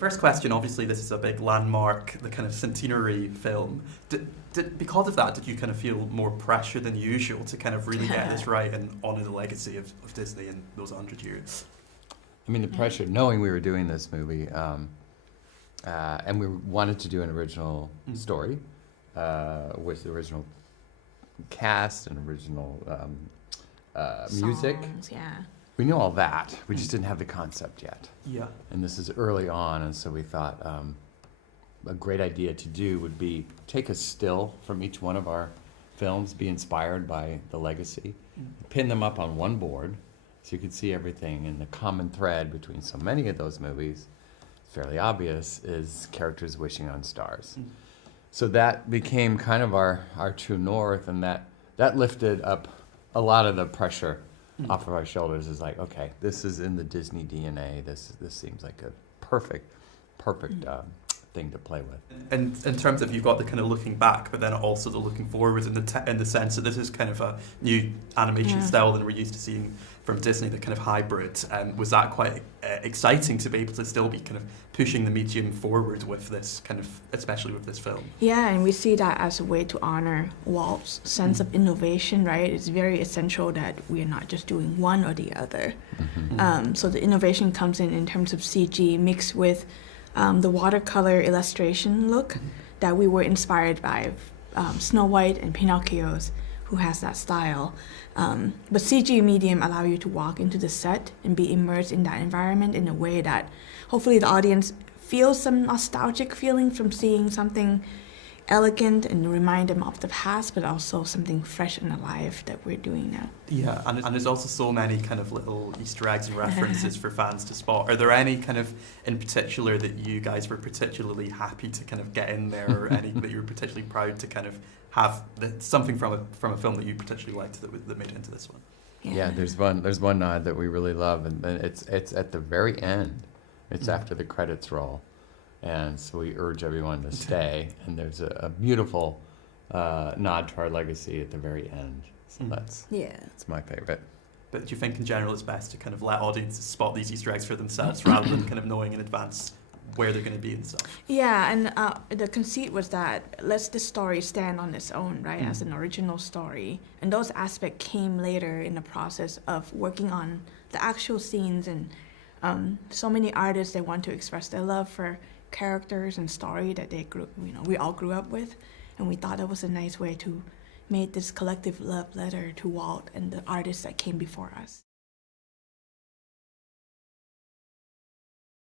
First question, obviously this is a big landmark, the kind of centenary film. Because of that, did you kind of feel more pressure than usual to kind of really get this right and honour the legacy of Disney in those 100 years? I mean, the pressure, knowing we were doing this movie, and we wanted to do an original story with the original cast and original music. Songs, yeah. We knew all that. We just didn't have the concept yet. Yeah. And this is early on, and so we thought a great idea to do would be take a still from each one of our films, be inspired by the legacy, pin them up on one board so you could see everything. And the common thread between so many of those movies, fairly obvious, is characters wishing on stars. So that became kind of our true north, and that lifted up a lot of the pressure off of our shoulders. Is like, okay, this is in the Disney DNA. This seems like a perfect thing to play with. And in terms of, you've got the kind of looking back, but then also the looking forward in the sense that this is kind of a new animation style than we're used to seeing from Disney, the kind of hybrid. Was that quite exciting to be able to still be kind of pushing the medium forward with this kind of, especially with this film? Yeah, and we see that as a way to honor Walt's sense of innovation, right? It's very essential that we are not just doing one or the other. So the innovation comes in terms of CG mixed with the watercolor illustration look that we were inspired by Snow White and Pinocchio's, who has that style. But CG medium allow you to walk into the set and be immersed in that environment in a way that hopefully the audience feels some nostalgic feeling from seeing something elegant and remind them of the past, but also something fresh and alive that we're doing now. Yeah, and there's also so many kind of little Easter eggs and references for fans to spot. Are there any kind of in particular that you guys were particularly happy to kind of get in there, or any that you were particularly proud to kind of have something from a film that you particularly liked that made it into this one? Yeah, there's one nod that we really love, and it's at the very end. It's after the credits roll. And so we urge everyone to stay. And there's a beautiful nod to our legacy at the very end. So that's my favorite. But do you think in general it's best to kind of let audiences spot these Easter eggs for themselves rather than kind of knowing in advance where they're going to be and stuff? Yeah, and the conceit was that let's the story stand on its own, right, as an original story. And those aspects came later in the process of working on the actual scenes. And so many artists, they want to express their love for characters and story that we all grew up with, and we thought it was a nice way to make this collective love letter to Walt and the artists that came before us.